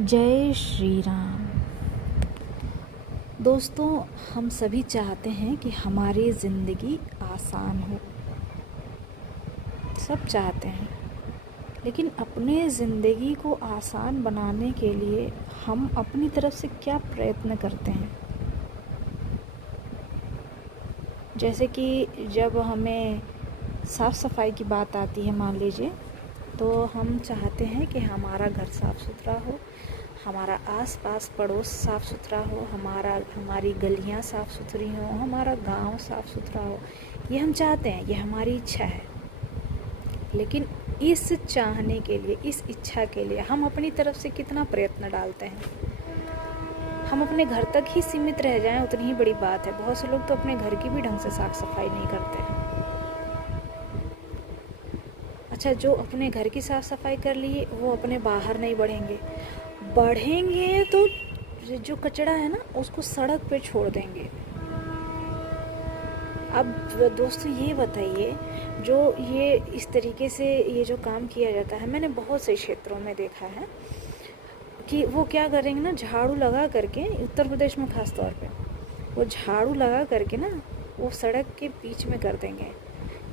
जय श्री राम। दोस्तों, हम सभी चाहते हैं कि हमारी ज़िंदगी आसान हो। सब चाहते हैं, लेकिन अपने ज़िंदगी को आसान बनाने के लिए हम अपनी तरफ से क्या प्रयत्न करते हैं। जैसे कि जब हमें साफ़ सफाई की बात आती है, मान लीजिए, तो हम चाहते हैं कि हमारा घर साफ़ सुथरा हो, हमारा आसपास पड़ोस साफ़ सुथरा हो, हमारी गलियां साफ़ सुथरी हों, हमारा गांव साफ़ सुथरा हो। ये हम चाहते हैं, ये हमारी इच्छा है। लेकिन इस चाहने के लिए, इस इच्छा के लिए हम अपनी तरफ से कितना प्रयत्न डालते हैं। हम अपने घर तक ही सीमित रह जाएं उतनी ही बड़ी बात है। बहुत से लोग तो अपने घर की भी ढंग से साफ़ सफाई नहीं करते हैं। अच्छा, जो अपने घर की साफ़ सफाई कर लिए वो अपने बाहर नहीं बढ़ेंगे तो जो कचरा है ना, उसको सड़क पे छोड़ देंगे। अब दोस्तों ये बताइए, जो ये इस तरीके से ये जो काम किया जाता है, मैंने बहुत से क्षेत्रों में देखा है कि वो क्या करेंगे ना, झाड़ू लगा करके, उत्तर प्रदेश में ख़ास तौर पे वो झाड़ू लगा करके ना वो सड़क के बीच में कर देंगे।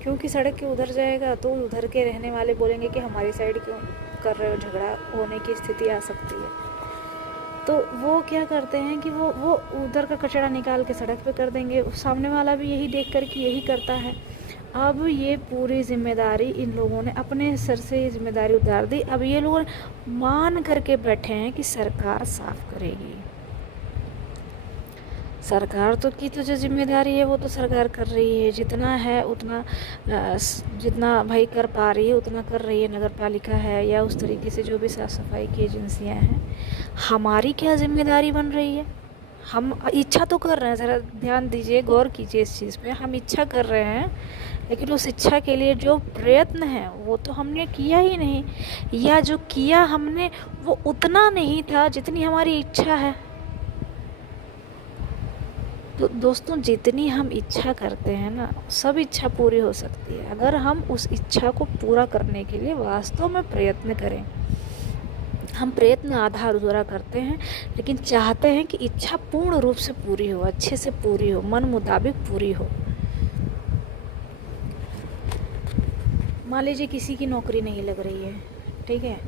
क्योंकि सड़क के उधर जाएगा तो उधर के रहने वाले बोलेंगे कि हमारी साइड क्यों कर रहे हो, झगड़ा होने की स्थिति आ सकती है। तो वो क्या करते हैं कि वो उधर का कचरा निकाल के सड़क पे कर देंगे। सामने वाला भी यही देख कर कि यही करता है। अब ये पूरी जिम्मेदारी इन लोगों ने अपने सर से ये जिम्मेदारी उतार दी। अब ये लोग मान करके बैठे हैं कि सरकार साफ करेगी। सरकार तो की तो जो जिम्मेदारी है वो तो सरकार कर रही है, जितना है उतना, जितना भाई कर पा रही है उतना कर रही है। नगर पालिका है या उस तरीके से जो भी साफ़ सफाई की एजेंसियां हैं, हमारी क्या जिम्मेदारी बन रही है। हम इच्छा तो कर रहे हैं, ज़रा ध्यान दीजिए, गौर कीजिए इस चीज़ पे। हम इच्छा कर रहे हैं, लेकिन उस इच्छा के लिए जो प्रयत्न है वो तो हमने किया ही नहीं, या जो किया हमने वो उतना नहीं था जितनी हमारी इच्छा है। तो दोस्तों, जितनी हम इच्छा करते हैं ना, सब इच्छा पूरी हो सकती है अगर हम उस इच्छा को पूरा करने के लिए वास्तव में प्रयत्न करें। हम प्रयत्न आधा अधूरा करते हैं, लेकिन चाहते हैं कि इच्छा पूर्ण रूप से पूरी हो, अच्छे से पूरी हो, मन मुताबिक पूरी हो। मान लीजिए किसी की नौकरी नहीं लग रही है, ठीक है,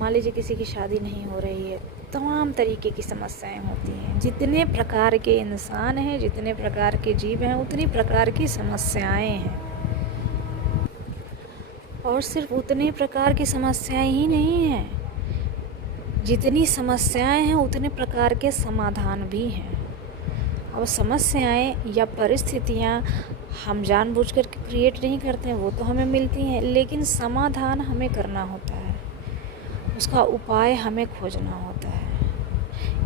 मान लीजिए किसी की शादी नहीं हो रही है, तमाम तरीके की समस्याएं होती हैं। जितने प्रकार के इंसान हैं, जितने प्रकार के जीव हैं, उतनी प्रकार की समस्याएं हैं। और सिर्फ उतने प्रकार की समस्याएं ही नहीं हैं, जितनी समस्याएं हैं उतने प्रकार के समाधान भी हैं। और समस्याएं या परिस्थितियां हम जानबूझकर क्रिएट नहीं करते हैं, वो तो हमें मिलती हैं, लेकिन समाधान हमें करना होता है, उसका उपाय हमें खोजना होता है।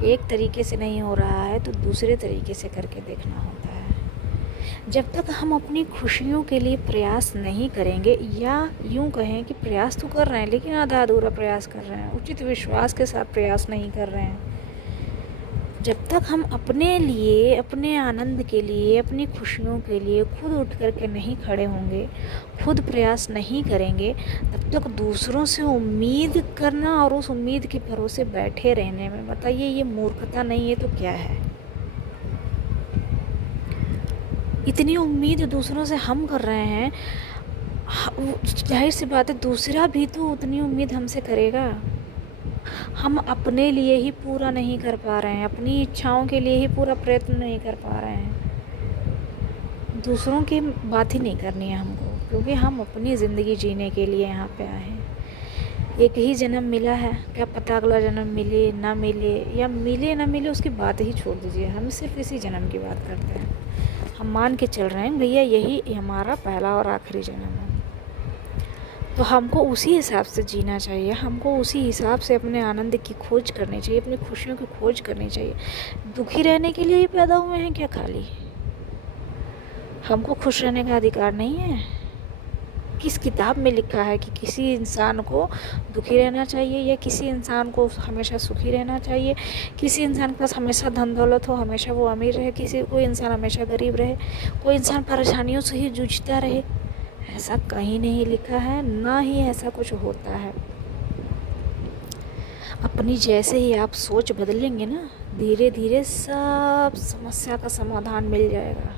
एक तरीके से नहीं हो रहा है तो दूसरे तरीके से करके देखना होता है। जब तक हम अपनी खुशियों के लिए प्रयास नहीं करेंगे, या यूँ कहें कि प्रयास तो कर रहे हैं लेकिन आधा अधूरा प्रयास कर रहे हैं, उचित विश्वास के साथ प्रयास नहीं कर रहे हैं, जब तक हम अपने लिए, अपने आनंद के लिए, अपनी खुशियों के लिए खुद उठ करके नहीं खड़े होंगे, खुद प्रयास नहीं करेंगे, तब तक दूसरों से उम्मीद करना और उस उम्मीद के भरोसे बैठे रहने में, बताइए, ये मूर्खता नहीं है तो क्या है। इतनी उम्मीद दूसरों से हम कर रहे हैं, जाहिर सी बात है दूसरा भी तो उतनी उम्मीद हमसे करेगा। हम अपने लिए ही पूरा नहीं कर पा रहे हैं, अपनी इच्छाओं के लिए ही पूरा प्रयत्न नहीं कर पा रहे हैं, दूसरों की बात ही नहीं करनी है हमको, क्योंकि हम अपनी ज़िंदगी जीने के लिए यहाँ पे आए हैं। एक ही जन्म मिला है, क्या पता अगला जन्म मिले ना मिले, या मिले ना मिले उसकी बात ही छोड़ दीजिए, हम सिर्फ इसी जन्म की बात करते हैं। हम मान के चल रहे हैं भैया यही हमारा पहला और आखिरी जन्म है, तो हमको उसी हिसाब से जीना चाहिए, हमको उसी हिसाब से अपने आनंद की खोज करनी चाहिए, अपनी खुशियों की खोज करनी चाहिए। दुखी रहने के लिए ही पैदा हुए हैं क्या खाली? हमको खुश रहने का अधिकार नहीं है? किस किताब में लिखा है कि किसी इंसान को दुखी रहना चाहिए या किसी इंसान को हमेशा सुखी रहना चाहिए, किसी इंसान के पास हमेशा धन दौलत हो, हमेशा वो अमीर रहे, कोई इंसान हमेशा गरीब रहे, कोई इंसान परेशानियों से ही जूझता रहे? ऐसा कहीं नहीं लिखा है, ना ही ऐसा कुछ होता है। अपनी जैसे ही आप सोच बदलेंगे ना, धीरे धीरे सब समस्या का समाधान मिल जाएगा।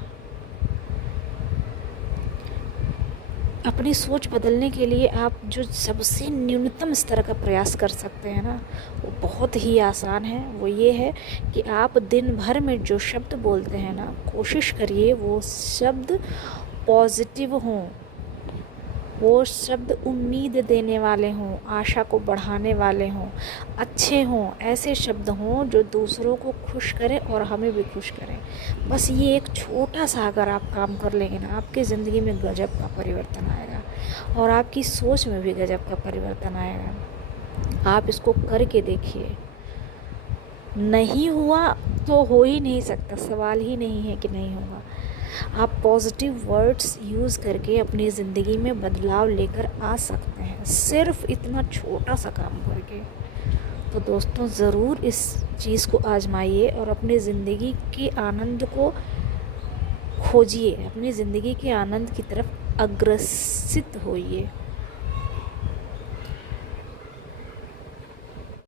अपनी सोच बदलने के लिए आप जो सबसे न्यूनतम स्तर का प्रयास कर सकते हैं ना, वो बहुत ही आसान है। वो ये है कि आप दिन भर में जो शब्द बोलते हैं ना, कोशिश करिए वो शब्द पॉजिटिव हों, वो शब्द उम्मीद देने वाले हों, आशा को बढ़ाने वाले हों, अच्छे हों, ऐसे शब्द हों जो दूसरों को खुश करें और हमें भी खुश करें। बस ये एक छोटा सा अगर आप काम कर लेंगे ना, आपकी ज़िंदगी में गजब का परिवर्तन आएगा और आपकी सोच में भी गजब का परिवर्तन आएगा। आप इसको करके देखिए। नहीं हुआ तो हो ही नहीं सकता, सवाल ही नहीं है कि नहीं होगा। आप पॉजिटिव वर्ड्स यूज़ करके अपनी ज़िंदगी में बदलाव लेकर आ सकते हैं, सिर्फ इतना छोटा सा काम करके। तो दोस्तों, ज़रूर इस चीज़ को आजमाइए और अपनी ज़िंदगी के आनंद को खोजिए, अपनी ज़िंदगी के आनंद की तरफ अग्रसित होइए।